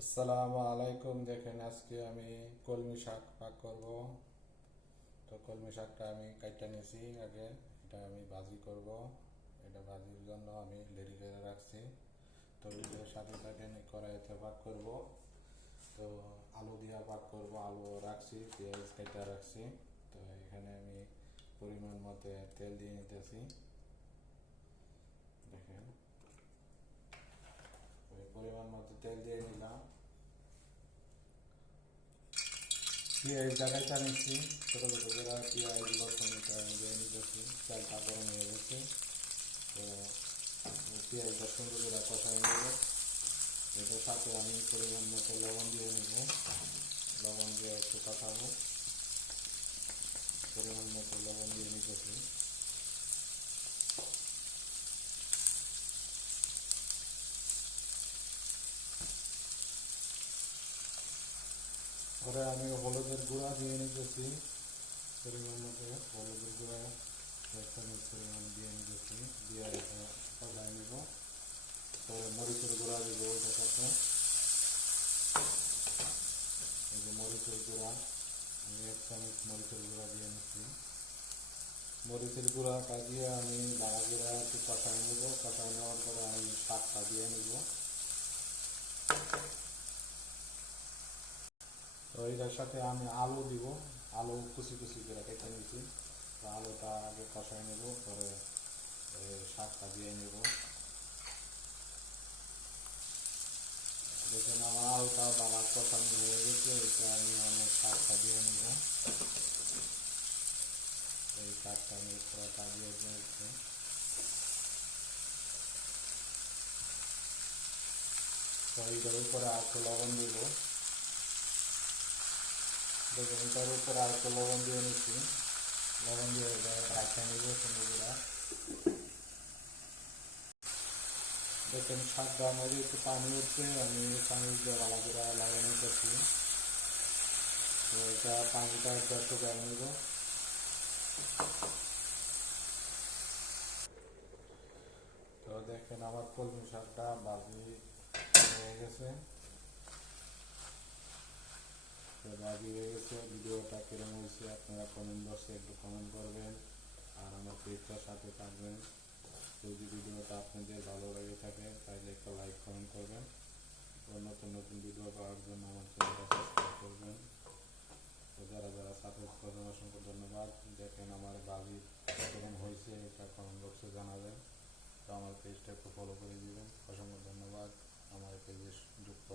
আসসালামু আলাইকুম। দেখেন আজকে আমি কলমি শাক পাক করব। তো কলমি শাকটা আমি কাইটা নিয়েছি আগে, এটা আমি ভাজি করব। এটা ভাজির জন্য আমি রেডি করে রাখছি। তো এর সাথে সাথে আমি কড়াইতে পাক করব। তো আলু দিয়া পাক করব, আলু রাখছি, পেঁয়াজ কাইটা রাখছি। তো এখানে আমি পরিমাণ মতো তেল দিয়ে নিতেছি। দেখেন পরিমাণ মতো তেল দিয়ে নিলাম। পেঁয়াজ জায়গাটা নিচ্ছি, ছোটো ছোটো করে পেঁয়াজ লসুন এটা আমি দিয়ে নিতেছি। তেলটা গরম হয়ে গেছে। তো পেঁয়াজটা সুন্দর করে কষাই নেব। এটার সাথে আমি পরিমাণ মতো লবণ দিয়ে নেব। লবণ দিয়ে একটু কষাবো। পরিমাণ মতো লবণ দিয়ে নিতেছি। পরে আমি হলুদের গুঁড়া দিয়ে নিতেছি। পরিমাণ মতো হলুদের গুঁড়া 1 চামচ পরিমাণ দিয়ে নিতেছি। দিয়ে এটা কষাই নেব। পরে মরিচের গুঁড়া দেবো ওটার সাথে। এই যে মরিচের গুঁড়া, আমি 1 চামচ মরিচের গুঁড়া দিয়ে নিচ্ছি। মরিচের গুঁড়াটা দিয়ে আমি বাড়া গুঁড়া একটু কষাই নেব। কষাই নেওয়ার পরে আমি শাকটা দিয়ে নেব। তো এটার সাথে আমি আলু দিব। আলু কুচি কুচি করে কেটে নিয়েছি। তো আলুটা আগে কষাই নেব, পরে শাকটা দিয়ে নেব। দেখুন আমার আলুটা বাড়া কষানো হয়ে গেছে। এটা আমি অনেক শাকটা দিয়ে নেব। এই শাকটা আমি পুরোটা দিয়ে দিয়েছি। তো এইটার উপরে আর একটু লবণ দিব। দেখুন এটার উপরে আর একটু লবণ দিয়ে নিচ্ছি। লবণ দিয়ে এটা ঢাকা নিব সুন্দর করে। দেখেন শাকটা আমাদের একটু পানি উঠছে, আমি পানি দিয়ে ভালো করে লাগানো করছি। তো এটা পানিটা একটু শুকাই নিব। তো দেখেন আমার কলমি শাকটা ভাজি হয়ে গেছে। তো ভাজি হয়ে গেছে। ভিডিওটা কিরম হয়েছে আপনারা কমেন্ট বক্সে একটু কমেন্ট করবেন, আর আমার পেজটার সাথে থাকবেন। যদি ভিডিওটা আপনাদের ভালো লেগে থাকে তাহলে একটা লাইক কমেন্ট করবেন। তো নতুন নতুন ভিডিও পাওয়ার জন্য আমার চ্যানেলটা সাবস্ক্রাইব করবেন। তো যারা যারা সাপোর্ট করবেন অসংখ্য ধন্যবাদ। দেখেন আমার ভাজি কেমন হয়েছে এটা কমেন্ট বক্সে জানাবেন। তো আমার পেজটা একটু ফলো করে দিবেন। অসংখ্য ধন্যবাদ আমার পেজে যুক্ত